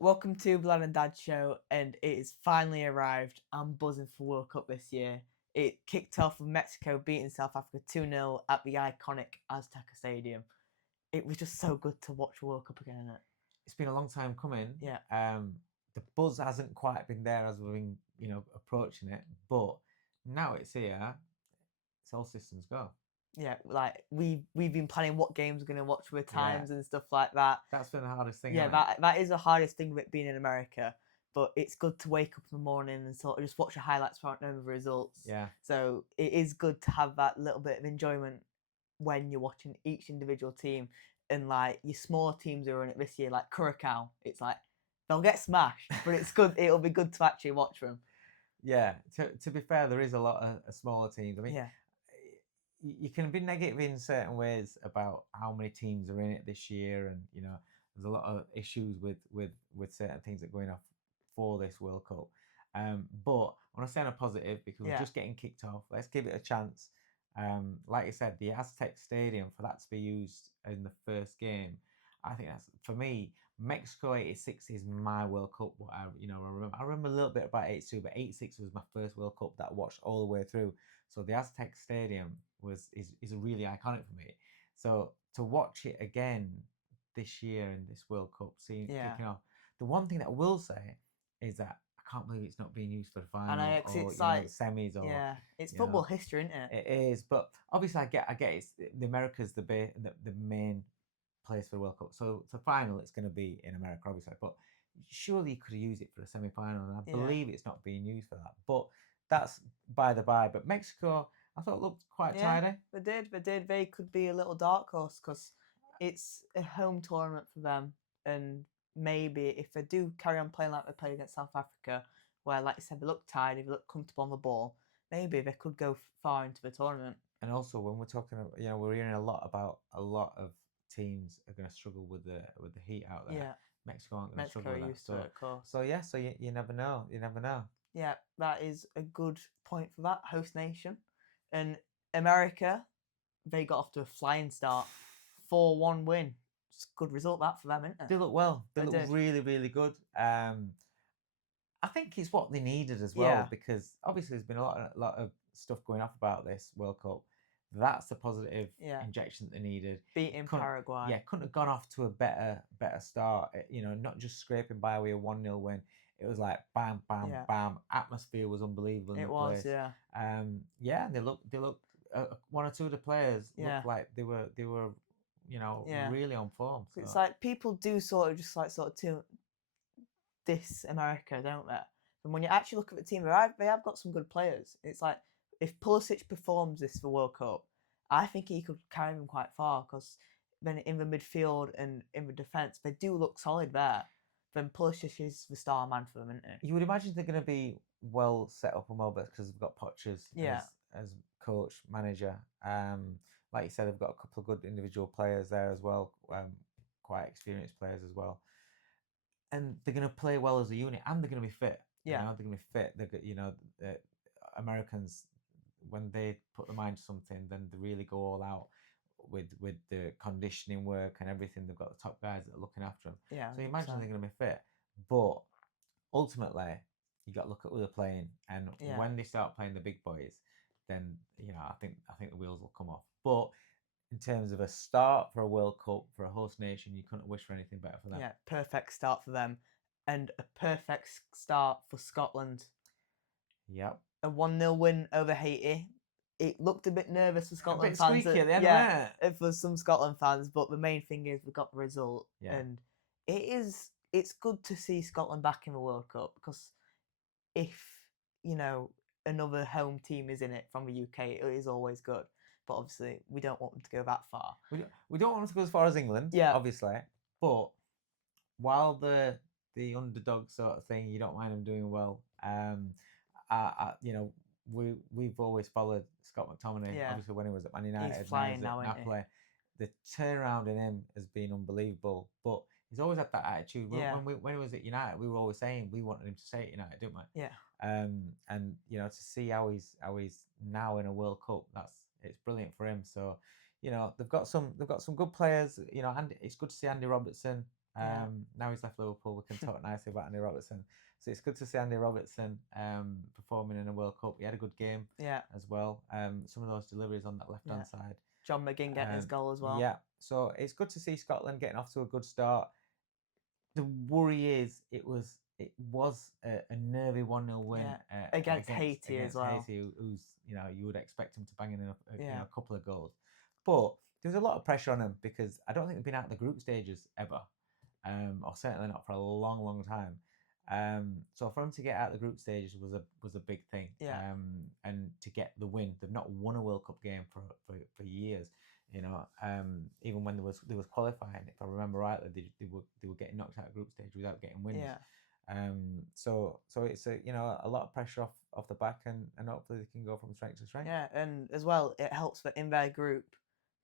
Welcome to Blood and Dad Show, and it has finally arrived. I'm buzzing for World Cup this year. It kicked off with Mexico beating South Africa 2-0 at the iconic Azteca Stadium. It was just so good to watch World Cup again, isn't it? It's been a long time coming. Yeah. The buzz hasn't quite been there as we've been, approaching it, but now it's here. It's all systems go. Yeah, like we've been planning what games we're gonna watch with Yeah. times and stuff like that. That's been the hardest thing. Yeah, Isn't it? that is the hardest thing with it being in America. But it's good to wake up in the morning and sort of just watch the highlights without knowing the results. Yeah. So it is good to have that little bit of enjoyment when you're watching each individual team. And like your smaller teams who are in it this year, like Curacao, it's like they'll get smashed, but it's good. It'll be good to actually watch them. Yeah. To be fair, there is a lot of smaller teams. I mean, Yeah, you can be negative in certain ways about how many teams are in it this year, and there's a lot of issues with certain things that are going off for this World Cup. But I want to say on a positive because we're yeah, just getting kicked off. Let's give it a chance. Like I said, the Aztec Stadium, for that to be used in the first game, I think that's, for me, Mexico '86 is my World Cup. What I remember a little bit about '82, but '86 was my first World Cup that I watched all the way through. So the Aztec Stadium is really iconic for me. So to watch it again this year in this World Cup, seeing yeah. kicking off, the one thing that I will say is that I can't believe it's not being used for the And final or it's like the semis or yeah, it's you football know history, isn't it? it is. But obviously, I get it's the America's the main place for the World Cup. So the final, it's going to be in America, obviously. But surely you could use it for the semi final, and I Yeah. believe it's not being used for that. But that's by the by. But Mexico, I thought looked quite Yeah, tidy. they did. They could be a little dark horse because it's a home tournament for them, and maybe if they do carry on playing like they played against South Africa, where like you said they look tidy, they look comfortable on the ball, maybe they could go far into the tournament. And also, when we're talking, we're hearing a lot about a lot of teams are going to struggle with the heat out there. Yeah, Mexico aren't going to Mexico struggle are with that. used to it, of course. So yeah, so you never know. You never know. Yeah, that is a good point for that host nation, and America, they got off to a flying start, 4-1 win. It's a good result that for them, isn't it? They look well. They look did. really, really good. I think it's what they needed as Yeah. well, because obviously there's been a lot of stuff going off about this World Cup. That's the positive Yeah. injection that they needed. Beating Paraguay. Yeah, couldn't have gone off to a better start. Not just scraping by with a 1-0 win. It was like bam, bam, Yeah. bam. Atmosphere was unbelievable in It the was, place. yeah. Yeah, they looked. One or two of the players Yeah. looked like they were, Yeah. really on form. So. It's like people do sort of just like sort of diss America, don't they? And when you actually look at the team, they have got some good players. It's like if Pulisic performs this for World Cup, I think he could carry them quite far because then in the midfield and in the defence, they do look solid there. Then Pulisic is the star man for them, isn't he? You would imagine they're going to be well set up and well built because they've got Pochers as coach, manager. Like you said, they've got a couple of good individual players there as well, quite experienced players as well. And they're going to play well as a unit, and they're going to be fit. Yeah. They're going to be fit. Americans, when they put their mind to something, then they really go all out with the conditioning work and everything. They've got the top guys that are looking after them. Yeah. So you imagine they're going to be fit, but ultimately, you got to look at who they're playing, and when they start playing the big boys, then I think the wheels will come off. But in terms of a start for a World Cup for a host nation, you couldn't wish for anything better for them. Yeah, perfect start for them, and a perfect start for Scotland. Yep. A 1-0 win over Haiti. It looked a bit nervous for Scotland bit fans. squeaky at the end, for some Scotland fans, but the main thing is we got the result, and it's good to see Scotland back in the World Cup because if another home team is in it from the UK, it is always good. But obviously, we don't want them to go that far. We don't want them to go as far as England, obviously. But while the underdog sort of thing, you don't mind them doing well. We've always followed Scott McTominay. Obviously, when he was at Man United, he's flying now, isn't Napoli, the turnaround in him has been unbelievable. But he's always had that attitude. When he was at United, we were always saying we wanted him to stay at United, didn't we? Yeah. And to see how he's now in a World Cup, it's brilliant for him. So, they've got some good players. And it's good to see Andy Robertson Yeah. Now he's left Liverpool, we can talk nicely about Andy Robertson. So it's good to see Andy Robertson performing in a World Cup. He had a good game Yeah. as well. Some of those deliveries on that left-hand side. John McGinn getting his goal as well. Yeah, so it's good to see Scotland getting off to a good start. The worry is it was a nervy 1-0 win Against Haiti as well. Haiti, who's you would expect him to bang in Yeah. a couple of goals, but there was a lot of pressure on him because I don't think they've been out of the group stages ever, or certainly not for a long, long time. So for them to get out of the group stages was a big thing. Yeah. And to get the win, they've not won a World Cup game for years. Even when there was qualifying, if I remember rightly, they were getting knocked out of group stage without getting wins. Yeah. So it's a lot of pressure off the back, and hopefully they can go from strength to strength. Yeah, and as well, it helps that in their group,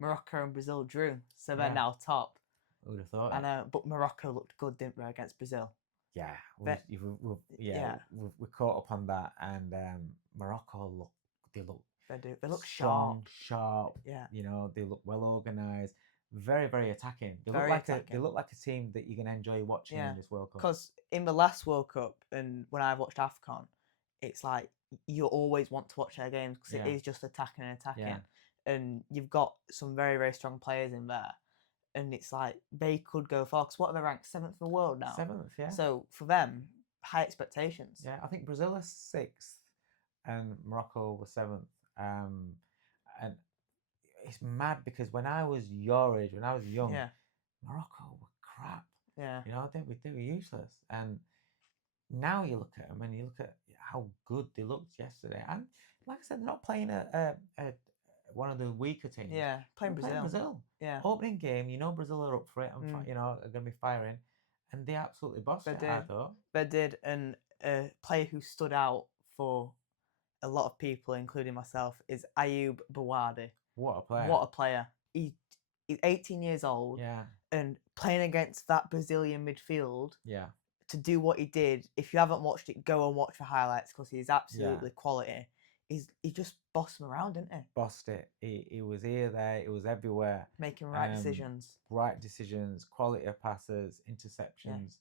Morocco and Brazil drew, so they're Yeah. now top. Who would have thought I it? know, but Morocco looked good, didn't they, against Brazil? Yeah, But- we're caught up on that, and Morocco look They look strong, sharp. sharp. Yeah. They look well organised, very, very attacking. They Very look like attacking. they look like a team that you're gonna enjoy watching Yeah, in this World Cup. Because in the last World Cup and when I've watched AFCON, it's like you always want to watch their games because Yeah. it is just attacking and attacking. Yeah. And you've got some very, very strong players in there. And it's like they could go far. Because what are they ranked? 7th in the world now? 7th, yeah. So for them, high expectations. Yeah, I think Brazil is 6th and Morocco was 7th. And it's mad because when I was your age, when I was young, Yeah. Morocco were crap. Yeah. They were useless. And now you look at them and you look at how good they looked yesterday. And like I said, they're not playing a one of the weaker teams. Yeah. Playing They're Brazil. Yeah. Opening game, Brazil are up for it and Mm. are going to be firing, and they absolutely bossed They it. I did. thought. They did. And a player who stood out for a lot of people, including myself, is Ayoub Bouadi. What a player! What a player! He's 18 years old. Yeah. And playing against that Brazilian midfield. Yeah. To do what he did, if you haven't watched it, go and watch the highlights because he's absolutely quality. He just bossed him around, didn't he? Bossed it. He was here, there, he was everywhere. Making right decisions. Right decisions, quality of passes, interceptions.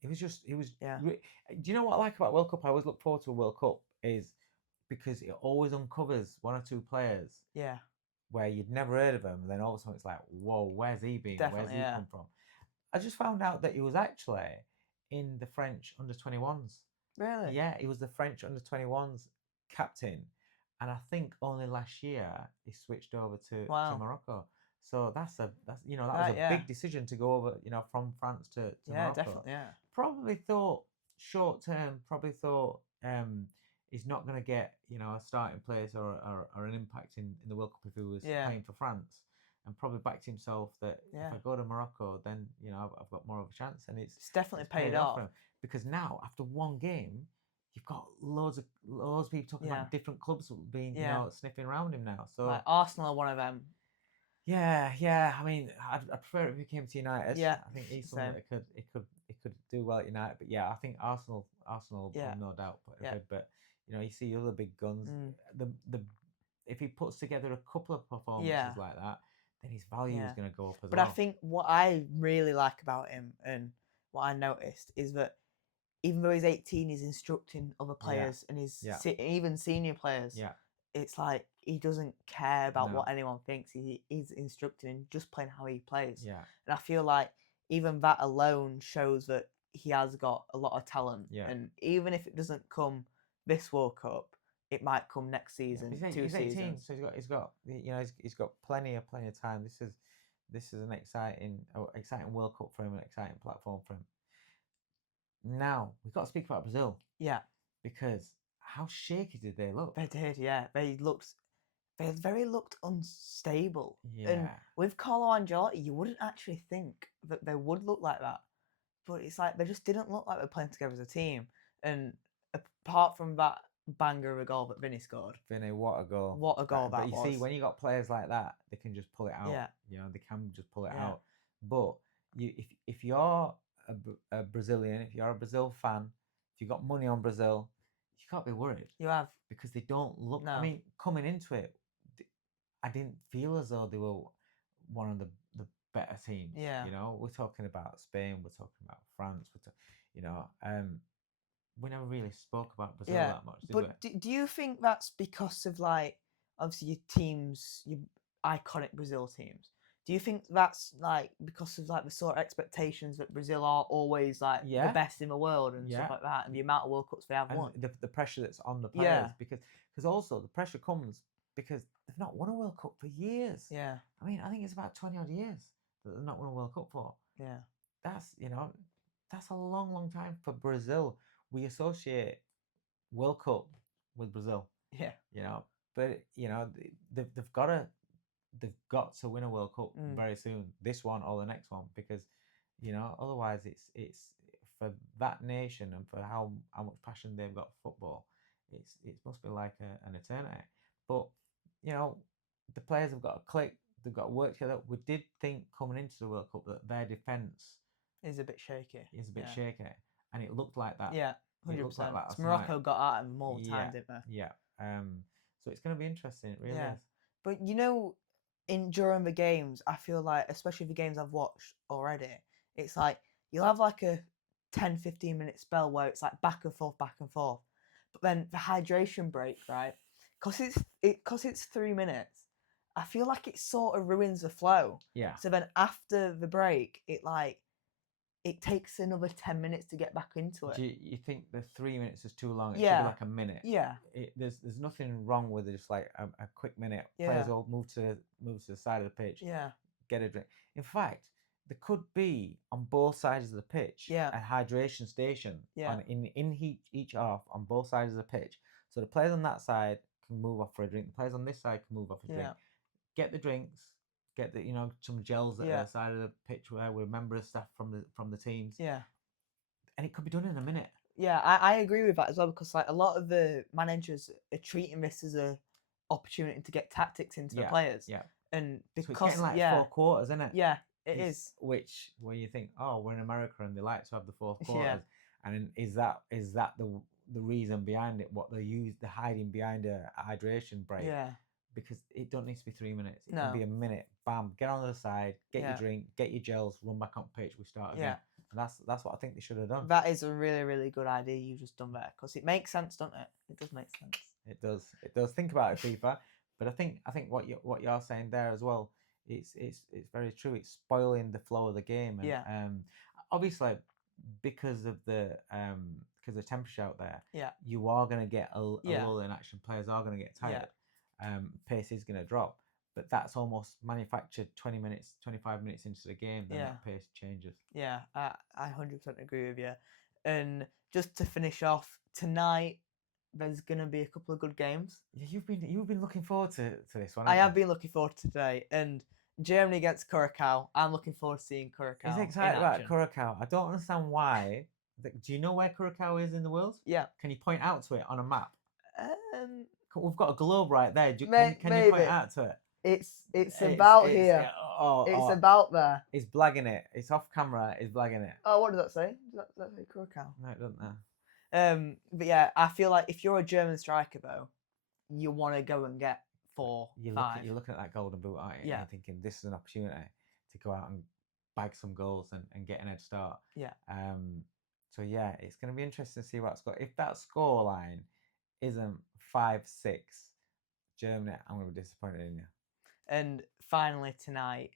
He was. Yeah. Do you know what I like about World Cup? I always look forward to a World Cup is because it always uncovers one or two players. Yeah. Where you'd never heard of him, and then all of a sudden it's like, whoa, where's he been? Definitely, Where's he come from? I just found out that he was actually in the French under-21s. Really? Yeah, he was the French under-21s captain, and I think only last year he switched over to Morocco. So that was a big decision to go over, from France to Morocco. Definitely, yeah. Probably thought short term. Probably thought he's not going to get a starting place or an impact in the World Cup if he was playing for France. And probably backed himself that if I go to Morocco, then I've got more of a chance, and it's definitely paid off for him. Because now after one game, you've got loads of people talking about different clubs being sniffing around him now. So like Arsenal are one of them. Yeah. I mean, I'd prefer if he came to United. Yeah, I think he's someone that it could do well at United. But yeah, I think Arsenal, no doubt. But you see other big guns. The if he puts together a couple of performances like that, then his value is going to go up as well. But I think what I really like about him and what I noticed is that even though he's 18, he's instructing other players and he's even senior players. Yeah. It's like he doesn't care about what anyone thinks. He's instructing and just playing how he plays. Yeah. And I feel like even that alone shows that he has got a lot of talent. Yeah. And even if it doesn't come this World Cup, it might come next season, he's 18, so he's got plenty of time. This is an exciting World Cup for him, an exciting platform for him. Now we've got to speak about Brazil. Yeah. Because how shaky did they look? They did, yeah. They looked unstable. Yeah. And with Carlo Ancelotti, you wouldn't actually think that they would look like that. But it's like they just didn't look like they're playing together as a team. And apart from that banger of a goal that Vinny scored. Vinny, what a goal. What a goal that was. But you see, when you got players like that, they can just pull it out. Yeah. They can just pull it out. But if you're a Brazilian, if you're a Brazil fan, if you've got money on Brazil, you can't be worried. You have. Because they don't look... No. I mean, coming into it, I didn't feel as though they were one of the better teams. Yeah. You know, we're talking about Spain, we're talking about France, you know, we never really spoke about Brazil Yeah, that much, did we? but do you think that's because of like obviously your teams, your iconic Brazil teams? Do you think that's like because of like the sort of expectations that Brazil are always like the Yeah, best in the world and stuff yeah. like that, and the amount of World Cups they have And won? the pressure that's on the Yeah, players because also the pressure comes because they've not won a World Cup for years. yeah, I mean, I think it's about 20 odd years that they've not won a World Cup for. yeah, That's, you know, that's a long, long time for Brazil. We associate World Cup with Brazil, yeah. you know, but you know they've got to win a World Cup Mm. very soon, this one or the next one, because you know otherwise it's for that nation and for how much passion they've got for football, it must be like an eternity. But you know the players have got to click, they've got to work together. We did think coming into the World Cup that their defence Is a bit shaky. is a bit Yeah, shaky, and it looked like that. yeah, It 100%. looked like that last night. Morocco got at them all the time, Yeah, didn't they? yeah. So it's going to be interesting. It really Yeah. is. But you know, during the games, I feel like, especially the games I've watched already, it's like you'll have like a 10-15 minute spell where it's like back and forth, back and forth. But then the hydration break, right? Cause it's 3 minutes. I feel like it sort of ruins the flow. Yeah. So then after the break, it takes another 10 minutes to get back into it. Do you think the 3 minutes is too long? It should Yeah. be like a minute. Yeah. There's nothing wrong with just like a quick minute. Yeah. Players will move to the side of the pitch. Yeah. Get a drink. In fact, there could be on both sides of the pitch Yeah. a hydration station Yeah. in each half on both sides of the pitch. So the players on that side can move off for a drink. The players on this side can move off for a drink. Yeah. Get the drinks. Get the some gels at Yeah. the side of the pitch where we remember staff from the teams. Yeah. And it could be done in a minute. Yeah, I agree with that as well, because like a lot of the managers are treating this as a opportunity to get tactics into the players. Yeah. And So it's because getting like 4 quarters, isn't it? Yeah, it is. Which when you think, oh, we're in America and they like to have the fourth Yeah. quarters, and then is that the reason behind it? What they use, the hiding behind a hydration break? Yeah. Because it don't need to be 3 minutes. It No. can be a minute. Bam, get on the side, get Yeah. your drink, get your gels, run back on pitch. We start again. Yeah. And that's what I think they should have done. That is a really, really good idea you've just done there, because it makes sense, doesn't it? It does make sense. It does. It does. Think about it, FIFA. But I think what you're saying there as well. It's very true. It's spoiling the flow of the game. And, Yeah. Obviously, because of the temperature out there. Yeah. You are going to get a Yeah. lull in action. Players are going to get tired. Yeah. Pace is going to drop. But that's almost manufactured 20 minutes, 25 minutes into the game. Then that pace changes. Yeah, I 100% agree with you. And just to finish off, tonight there's gonna be a couple of good games. Yeah, you've been looking forward to this one. I have been looking forward to today, and Germany against Curacao. I'm looking forward to seeing Curacao. He's excited about Curacao. I don't understand why. Do you know where Curacao is in the world? Yeah. Can you point out to it on a map? We've got a globe right there. Can you point out to it? It's about here. It's about there. He's blagging it. It's off camera. He's blagging it. Oh, what does that say? Does that say Curacao? No, it doesn't know. But yeah, I feel like if you're a German striker though, you want to go and get 4, 5. You're looking at that golden boot, aren't you? Yeah. And you're thinking this is an opportunity to go out and bag some goals and get an head start. Yeah. So yeah, it's going to be interesting to see what's got. If that score line isn't 5-6, Germany, I'm going to be disappointed in you. And finally tonight,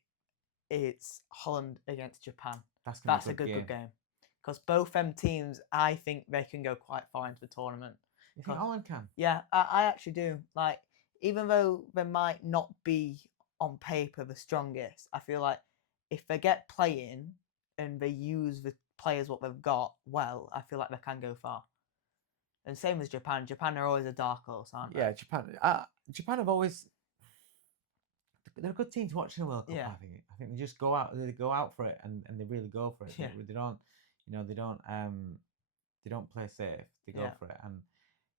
it's Holland against Japan. That's a good game. Because both them teams, I think they can go quite far into the tournament. You think Holland can? Yeah, I actually do. Like, even though they might not be on paper the strongest, I feel like if they get playing and they use the players what they've got well, I feel like they can go far. And same as Japan. Japan are always a dark horse, aren't they? Yeah, Japan. Japan have always. They're a good team to watch in the World Cup. Yeah. I think they just go out. They go out for it, and they really go for it. Yeah. They don't. They don't play safe. They go for it, and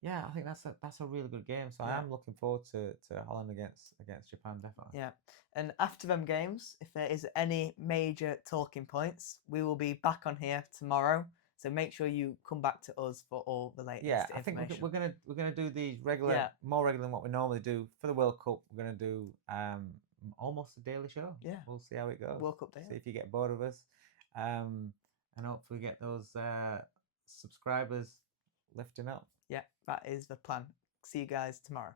yeah, I think that's a really good game. So I am looking forward to Holland against Japan, definitely. Yeah, and after them games, if there is any major talking points, we will be back on here tomorrow. So make sure you come back to us for all the latest information. I think we're gonna do these more regular than what we normally do for the World Cup. We're gonna do almost a daily show. Yeah. We'll see how it goes. World Cup See daily. if you get bored of us, and hopefully get those subscribers lifting up. Yeah, that is the plan. See you guys tomorrow.